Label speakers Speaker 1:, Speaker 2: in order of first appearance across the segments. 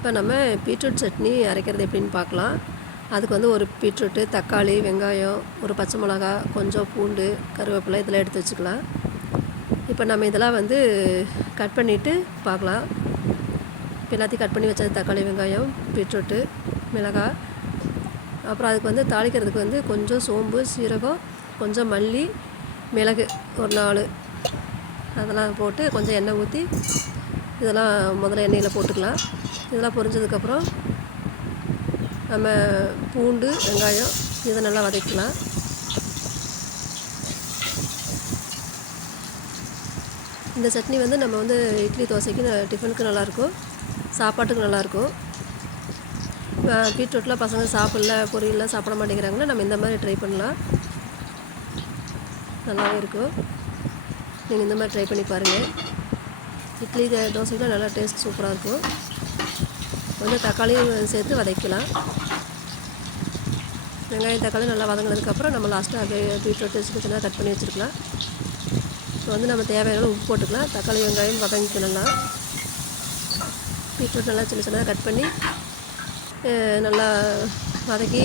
Speaker 1: இப்போ நம்ம பீட்ரூட் சட்னி அரைக்கிறது எப்படின்னு பார்க்கலாம். அதுக்கு வந்து ஒரு பீட்ரூட்டு தக்காளி வெங்காயம் ஒரு பச்சை மிளகா கொஞ்சம் பூண்டு கருவேப்பிலை இதெல்லாம் எடுத்து வச்சுக்கலாம். இப்போ நம்ம இதெல்லாம் வந்து கட் பண்ணிவிட்டு பார்க்கலாம். இப்போ எல்லாத்தையும் கட் பண்ணி வச்சது தக்காளி வெங்காயம் பீட்ரூட்டு மிளகாய் அப்புறம் அதுக்கு வந்து தாளிக்கிறதுக்கு வந்து கொஞ்சம் சோம்பு சீரகம் கொஞ்சம் மல்லி மிளகு ஒரு நாலு. அதெல்லாம் போட்டு கொஞ்சம் எண்ணெய் ஊற்றி இதெல்லாம் முதல்ல எண்ணெயில் போட்டுக்கலாம். இதெல்லாம் பொரிஞ்சதுக்கப்புறம் நம்ம பூண்டு வெங்காயம் இதை நல்லா வதக்கலாம். இந்த சட்னி வந்து நம்ம வந்து இட்லி தோசைக்கு டிஃபனுக்கு நல்லாயிருக்கும். சாப்பாட்டுக்கு நல்லாயிருக்கும். பீட்ரூட்லாம் பசங்க சாப்பிடல பொரியல்லாம் சாப்பிட மாட்டேங்கிறாங்கன்னா நம்ம இந்த மாதிரி ட்ரை பண்ணலாம். நல்லாவே இருக்கும். நீங்கள் இந்த மாதிரி ட்ரை பண்ணி பாருங்கள் இட்லி த- தோசைக்கெலாம் நல்லா டேஸ்ட் சூப்பராக இருக்கும். கொஞ்சம் தக்காளியும் சேர்த்து வதக்கலாம். வெங்காயம் தக்காளி நல்லா வதங்கினதுக்கப்புறம் நம்ம லாஸ்ட்டாக பீட்ரூட் சின்ன சின்னதாக கட் பண்ணி வச்சுருக்கலாம். இப்போ வந்து நம்ம தேவையான உப்பு போட்டுக்கலாம். தக்காளி வெங்காயம் வதங்கிக்க நல்லா பீட்ரூட் நல்லா சின்ன சின்னதாக கட் பண்ணி நல்லா வதக்கி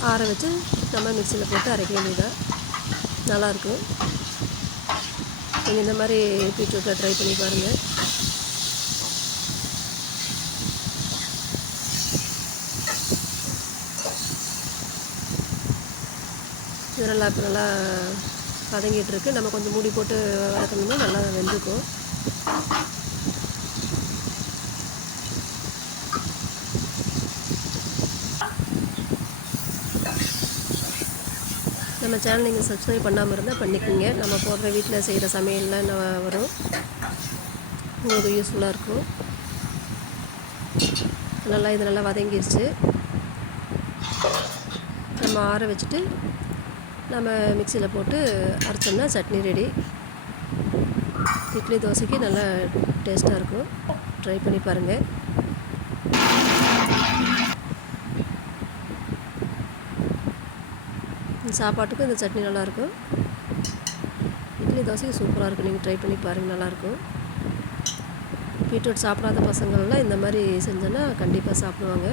Speaker 1: ஆற வச்சு நம்ம மிக்சியில் போட்டு அரைக்க வேண்டியதாக நல்லாயிருக்கும் நீங்கள் இந்த மாதிரி பீட்ரூட்டை ட்ரை பண்ணி பாருங்கள் இது நல்லா இப்போ நல்லா வதங்கிட்டு இருக்கு. நம்ம கொஞ்சம் மூடி போட்டு வளர்க்கணும்னா நல்லா வெந்துக்கும். நம்ம சேனல் நீங்கள் சப்ஸ்கிரைப் பண்ணாமல் இருந்தால் பண்ணிக்கோங்க. நம்ம போடுற வீட்டில் செய்கிற சமையல்லாம் நான் வரும். உங்களுக்கு யூஸ்ஃபுல்லாக இருக்கும். நல்லா இது நல்லா வதங்கிருச்சு. நம்ம ஆற வச்சுட்டு நம்ம மிக்சியில் போட்டு அரைச்சோம்னா சட்னி ரெடி இட்லி தோசைக்கு நல்லா டேஸ்ட்டாக இருக்கும். ட்ரை பண்ணி பாருங்கள் சாப்பாட்டுக்கும் இந்த சட்னி நல்லாயிருக்கும். இட்லி தோசைக்கு சூப்பராக இருக்கும். நீங்கள் ட்ரை பண்ணி பாருங்கள் நல்லாயிருக்கும். பீட்ரூட் சாப்பிடாத பசங்கள்லாம் இந்த மாதிரி செஞ்சோன்னா கண்டிப்பாக சாப்பிடுவாங்க.